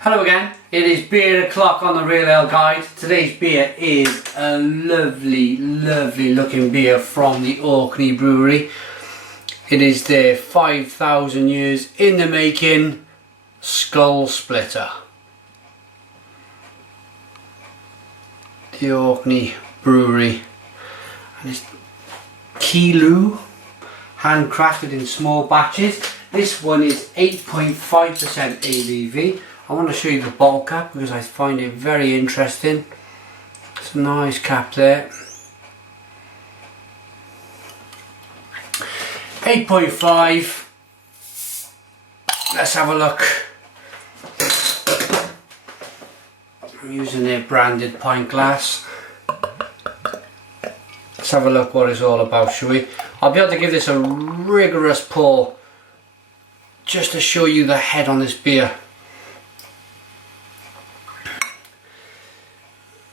Hello again, it is beer o'clock on the Real Ale Guide. Today's beer is a lovely looking beer from the Orkney Brewery. It is their 5,000 years in the making Skull Splitter. The Orkney Brewery. And it's Keeloo, handcrafted in small batches. This one is 8.5% ABV. I want to show you the bottle cap because I find it very interesting. It's a nice cap there. 8.5. Let's have a look. I'm using their branded pint glass. Let's have a look what it's all about, shall we? I'll be able to give this a rigorous pour just to show you the head on this beer.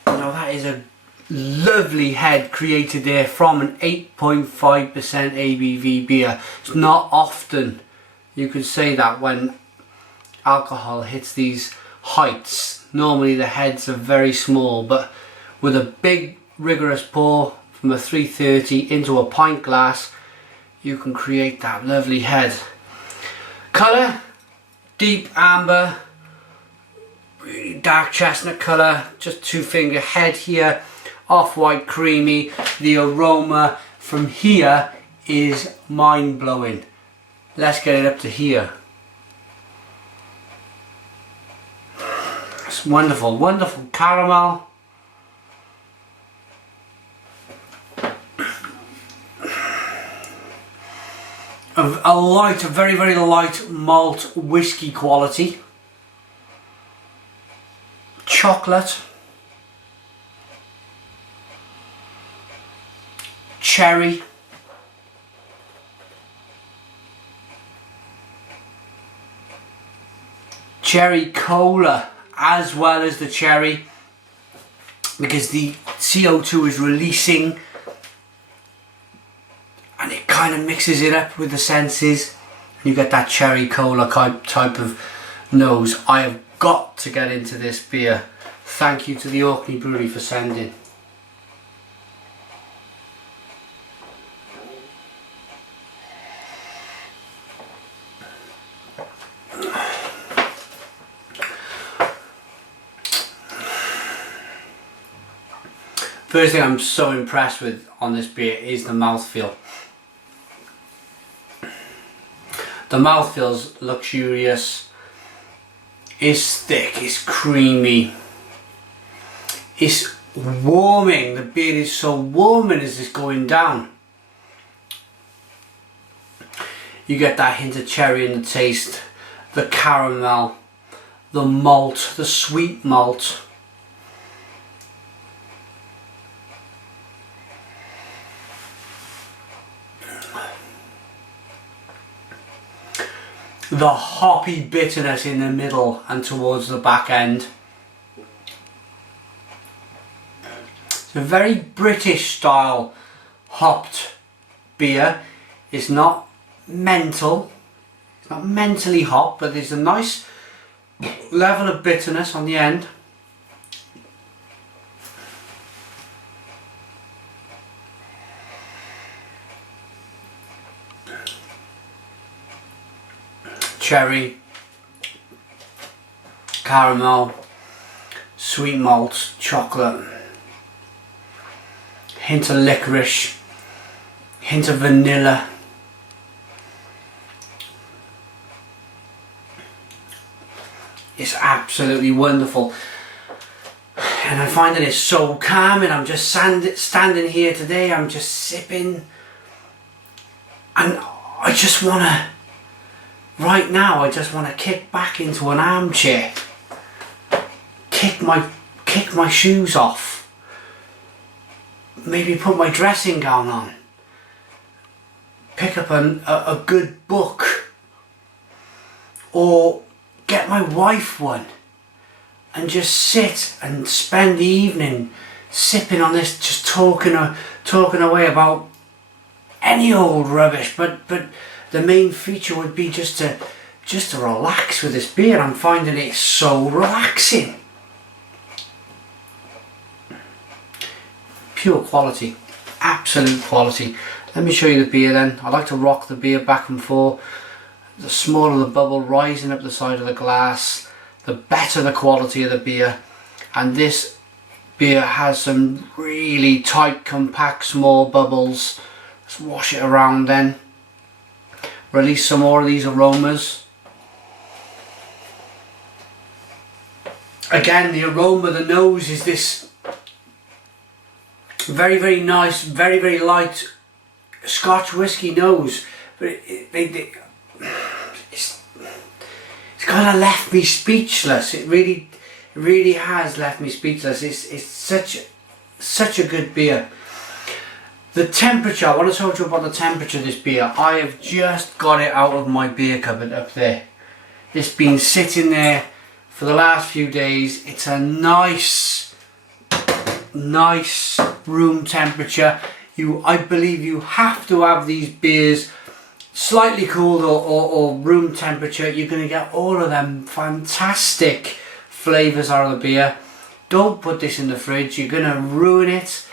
Now that is a lovely head created there from an 8.5% ABV beer. It's not often you could say that when alcohol hits these heights. Normally the heads are very small, but with a big rigorous pour from a 330 into a pint glass, you can create that lovely head. Colour, deep amber, really dark chestnut colour, just two finger head here, off-white creamy. The aroma from here is mind-blowing. Let's get it up to here. It's wonderful, wonderful caramel. A very light malt whiskey quality. Chocolate, cherry, cherry cola as well as the cherry, because the CO2 is releasing and it kind of mixes it up with the senses. You get that cherry cola type of nose. I have got to get into this beer. Thank you to the Orkney Brewery for sending. First thing I'm so impressed with on this beer is the mouthfeel. The mouthfeel's luxurious. It's thick, it's creamy, it's warming. The beer is so warming as it's going down. You get that hint of cherry in the taste, the caramel, the malt, the sweet malt. The hoppy bitterness in the middle and towards the back end. It's a very British style hopped beer. It's not mental, it's not mentally hopped, but there's a nice level of bitterness on the end. Cherry, caramel, sweet malt, chocolate, hint of licorice, hint of vanilla. It's absolutely wonderful, and I find that it's so calming. I'm just standing here today, I'm just sipping, and I just want to, right now, I just want to kick back into an armchair, kick my shoes off, maybe put my dressing gown on, pick up a good book, or get my wife one and just sit and spend the evening sipping on this, just talking away about any old rubbish, but the main feature would be just to just to relax with this beer. I'm finding it so relaxing. Pure quality, absolute quality. Let me show you the beer then. I like to rock the beer back and forth. The smaller the bubble rising up the side of the glass, the better the quality of the beer. And this beer has some really tight, compact, small bubbles. Let's wash it around then. Release some more of these aromas. Again, the aroma, the nose is this very, very nice, very, very light Scotch whiskey nose. But it's kind of left me speechless. It really has left me speechless. It's such a good beer. The temperature, I want to talk to you about the temperature of this beer. I have just got it out of my beer cupboard up there. It's been sitting there for the last few days. It's a nice room temperature. I believe you have to have these beers slightly cooled or room temperature. You're going to get all of them fantastic flavours out of the beer. Don't put this in the fridge. You're going to ruin it.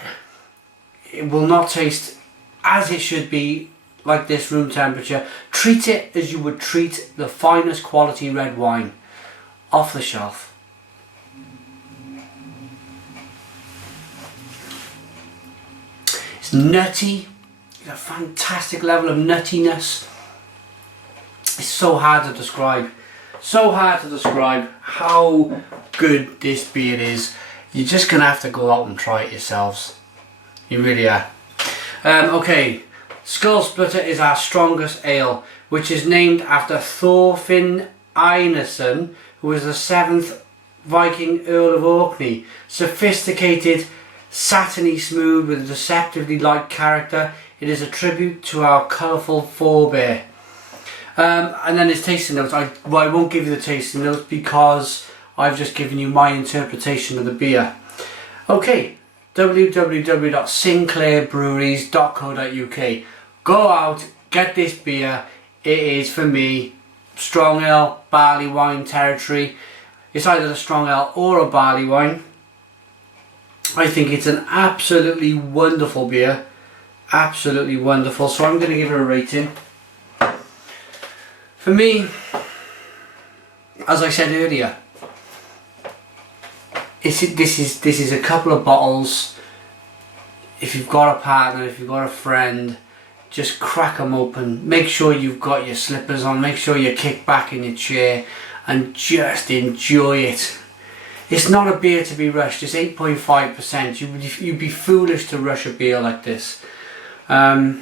It will not taste as it should be, like this room temperature. Treat it as you would treat the finest quality red wine off the shelf. It's nutty. It's a fantastic level of nuttiness. It's so hard to describe. So hard to describe how good this beer is. You're just going to have to go out and try it yourselves. You really are. Okay, Skull Splitter is our strongest ale, which is named after Thorfinn Einarsson, who was the 7th Viking Earl of Orkney. Sophisticated, satiny smooth with a deceptively light character, it is a tribute to our colourful forebear. And then his tasting notes. I won't give you the tasting notes because I've just given you my interpretation of the beer. Okay, www.sinclairbreweries.co.uk. Go out, get this beer. It is, for me, strong ale, barley wine territory. It's either a strong ale or a barley wine. I think it's an absolutely wonderful beer. Absolutely wonderful. So I'm going to give it a rating. For me, as I said earlier, this is a couple of bottles. If you've got a partner, if you've got a friend, just crack them open. Make sure you've got your slippers on. Make sure you kick back in your chair and just enjoy it. It's not a beer to be rushed. It's 8.5%. You'd be foolish to rush a beer like this. It's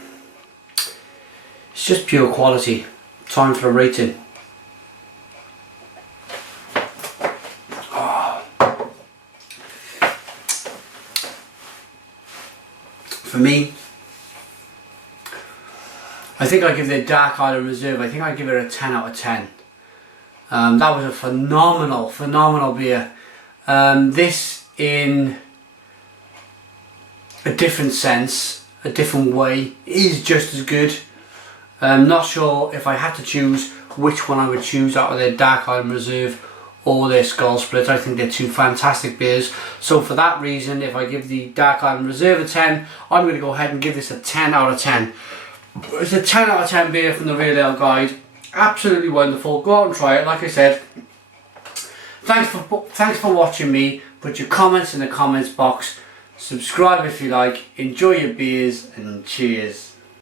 just pure quality. Time for a rating. For me, I think I give the Dark Island Reserve, I think I give it a 10 out of 10. That was a phenomenal beer. This, in a different sense, a different way, is just as good. I'm not sure if I had to choose which one I would choose out of their Dark Island Reserve or their Skull Split. I think they're two fantastic beers. So for that reason, if I give the Dark Island Reserve a 10, I'm going to go ahead and give this a 10 out of 10. It's a 10 out of 10 beer from the Real Ale Guide. Absolutely wonderful. Go out and try it. Like I said, thanks for watching me. Put your comments in the comments box. Subscribe if you like. Enjoy your beers and cheers.